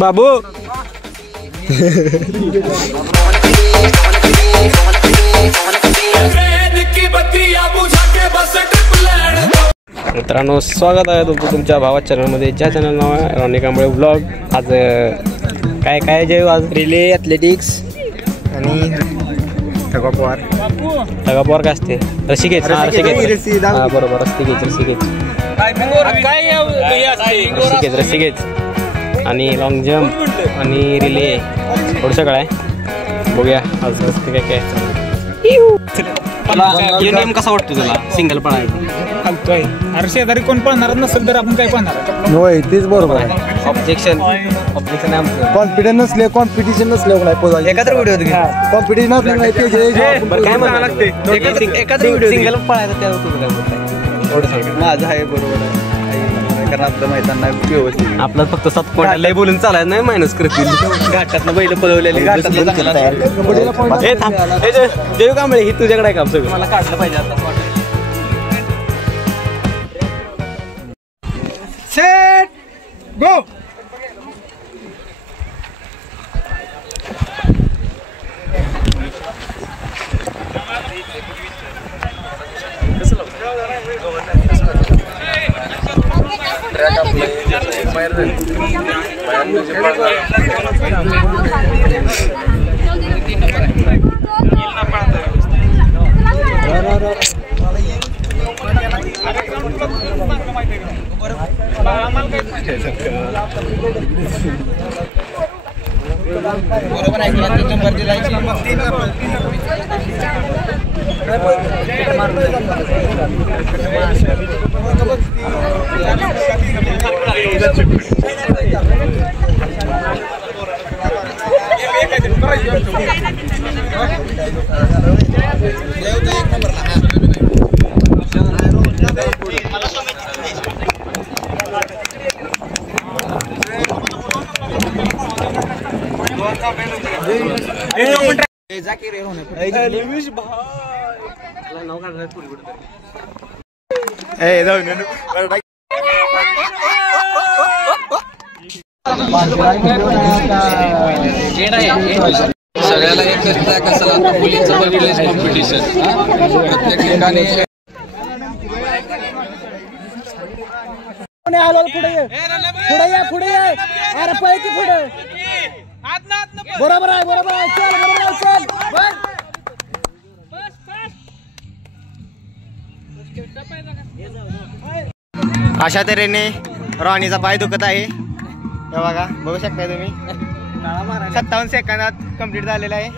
बाबू मित्रांनो, स्वागत आहे तुमच्या भावा चॅनलमध्ये, ज्या चॅनल नाव आहे रॉनी कांबळे ब्लॉग. आज काय काय जेव आज रिले ॲथलेटिक्स आणि थगापोर काय असते? रसिकेच. बरोबर, रसिकेच आणि लॉंग जम्प आणि रिले थोडं सगळं आहे. बघूया आज काय काय. नियम कसा वाटतो तुला सिंगल पळायला? चालतोय. अरे शेजारी कोण पळणार नसेल तर आपण काय पळणार? होय, तेच बरोबर आहे. ऑब्जेक्शन कॉन्फिडन्स नसले, कॉम्पिटिशन नसल्यावर एकत्र व्हिडिओ कॉम्पिटिशन काय म्हणावं लागते एखादा व्हिडिओ सिंगल पळायचा त्यावर तुझं काय बोलताय? माझं आहे, बरोबर आहे. कारण आपलं मैदान नाही व्यवस्थित. आपलं फक्त 7 पॉईंट लय बोलून चालायचं नाही, मायनस करतील. घाटातनं बैल पळवलेली घाटातलं देव कांबळे ही तुझ्याकडे काम सगळं मला काढलं पाहिजे आता. Set go. बरोबर आहे. नंबर दिलायची मग 3 सगळ्याला एकच ट्रॅक असेल. आता मुलींचं पण प्लेस कॉम्पिटिशन प्रत्येक ठिकाणी. पुढे अरे पळ की पुढे. बरोबर आहे, बरोबर आहे. चल, बरोबर आहे, चल. अशा तऱ्हेने रॉनीचा पाय दुखत आहे. हे बघा, बघू शकताय तुम्ही. 57 सेकंदात कंप्लीट झालेला आहे.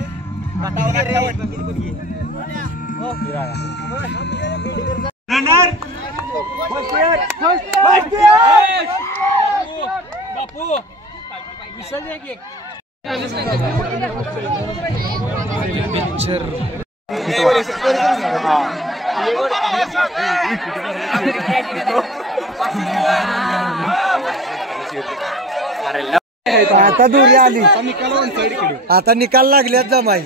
आता दूर आली, आता निकाल लागल्यात जमाई.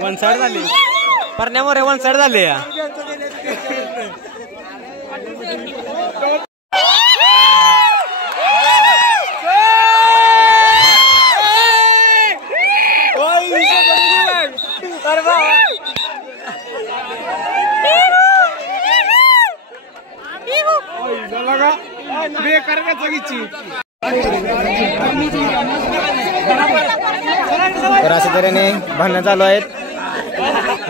वन साइड झाली. परण्यावर वन साइड झाले. तर अशा तऱ्हेने भांडणं चालू आहेत.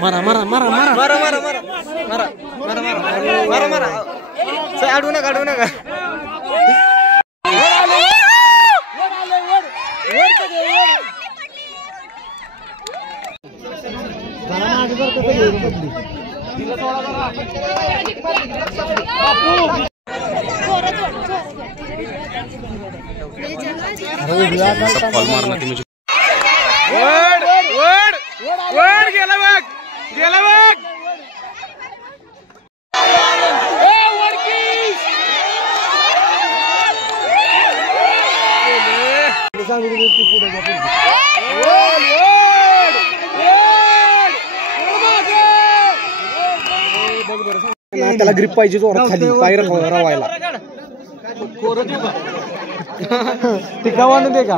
मारा मारा मारा मारा मारा मारा मारा मारा मारा मारा मारा मारा. अडवू नका, अडवू नका. फॉल मारना ती म्हणजे गेला बघ गेला बघ त्याला ग्रिप पाहिजे जोरात खाली पाय रवायला टिकाव आणून दे का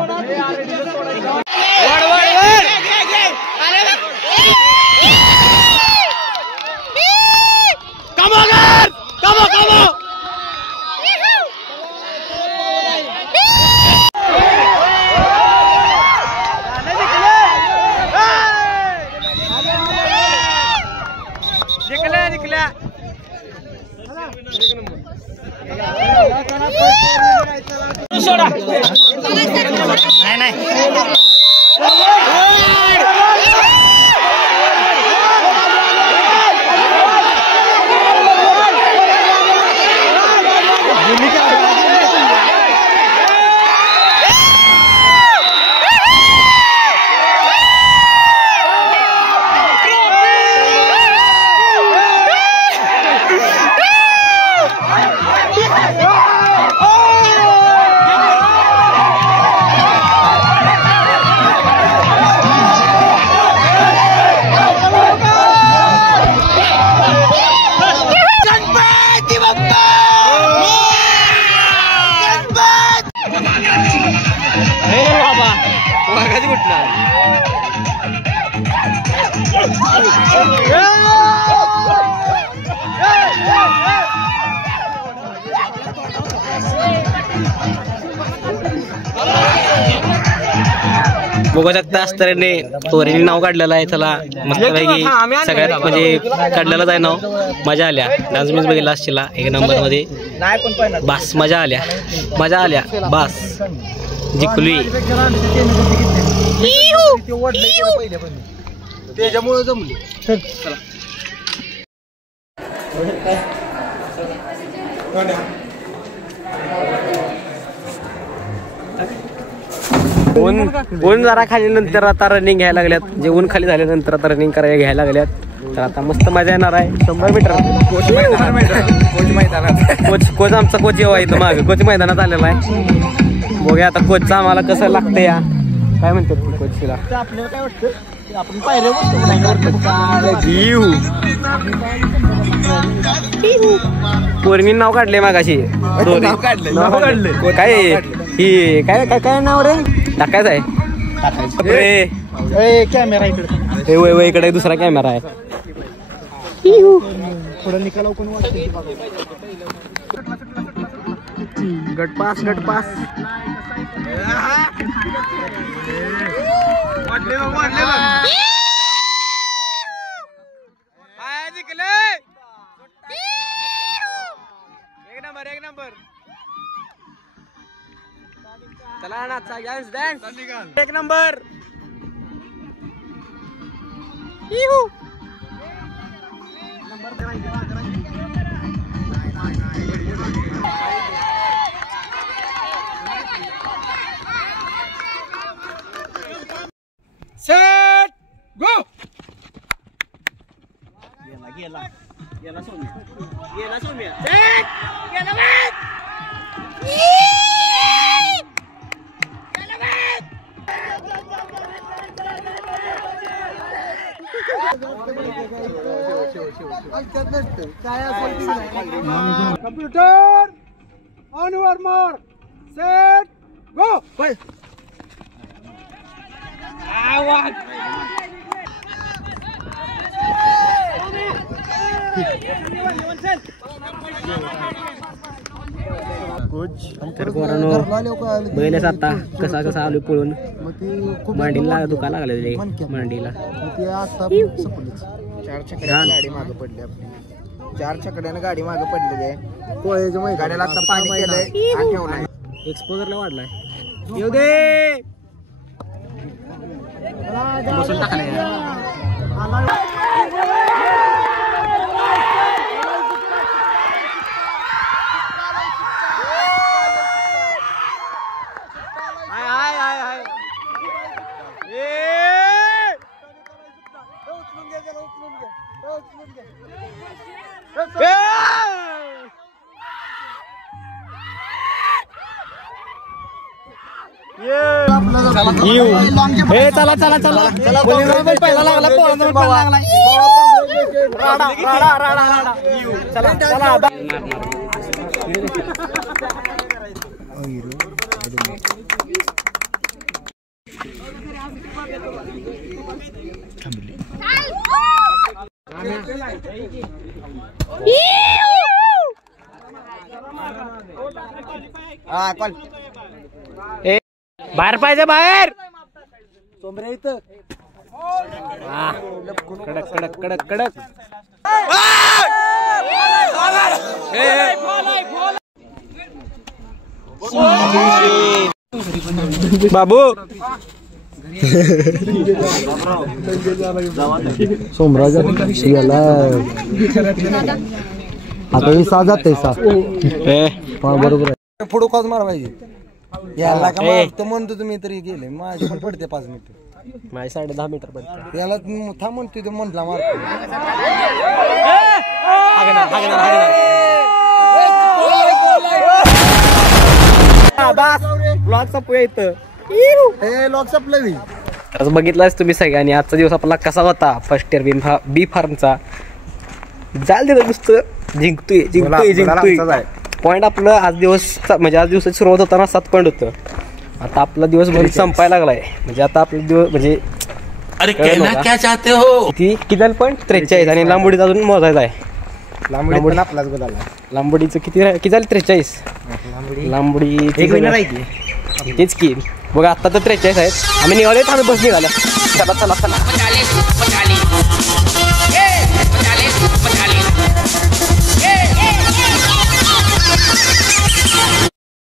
बघू शकता अस्ताराने तोरीने नाव काढलेलं आहे त्याला मस्तपैकी सगळ्यात म्हणजे काढलेलंच आहे नाव. मजा आल्या डान्स मिन्स बघितला असशीला 1 नंबर मध्ये. बास मजा आल्या बास जिंकली त्याच्यामुळे जमली. ऊन जरा खाली नंतर आता रनिंग घ्यायला लागल्यात. जे ऊन खाली झाल्यानंतर आता रनिंग करायला घ्यायला लागल्यात. तर आता मस्त मजा येणार आहे. 100 मीटर कोच आमचा कोच येवा इथं मागे कोच मैदानात आलेला आहे. बघूया आता कोचचं आम्हाला कसं लागतं या काय म्हणतात कोचला. आपल्याला काय वाटतं आपण पाहिलं पोरणी नाव काढले मागाशी काय ही काय काय काय नाव रे टाकायचं आहे. कॅमेरा इकडे वय इकडे दुसरा कॅमेरा आहे. थोडं निकालाव कोण वाटतं गटपास एक नंबर चला ना डान्स 1 नंबर. Set go. गेला सोम्या सेट गेला bat computer on your mark set go. बैलच आता कसा आलो पळून मांडीला दुखा लागले मांडीला. 4 छकड्याने गाडी मागे पडली आपली. 4 छकड्याने गाडी मागे पडलेली आहे. गाड्याला आता पाणी केलंय आणि ठेवलाय. एक्सपोजरला वाढलाय. येऊ दे बसून टाकले. हे चला चला चला मुलींना पण पहिला लागला पोरांना पण पहिला लागला चला चला बाहेर पाहिजे बाहेर कडक कडक कडक कडक बाबू सोमराज आता हे सा जाते सा बरोबर आहे पुढं कॉज मारा पाहिजे याला का मारतो म्हणतो तुम्ही तरी गेले माझे पण पडते 5 मिनिट माझी 10.5 मीटर पडते याला थांब म्हणतो तो म्हटला मारतो ब्लॉग संपूया इथं लॉक सप्लाय आज बघितलाच तुम्ही सगळ्यांनी आजचा दिवस आपला कसा होता फर्स्ट इयर बी फार्मचा जाल दिलं नुसतं जिंकतोय जिंकतोय जिंकतोय पॉईंट आपलं आज दिवसाची सुरुवात होताना 7 पॉईंट होतं आता आपला दिवस भरपूर संपायला लागलाय म्हणजे आता आपला दिवस म्हणजे अरे कहना क्या चाहते हो किती झालं पॉईंट 43 आणि लांबोडीचा अजून मोजायचा आहे लांबडी आपलाच गोदाला लांबोडीचं किती झालं 43 लांबोडी तेच की बघा आता तर 43 आहेत आम्ही निघाले आम्ही बस निघाल्या चला चला चला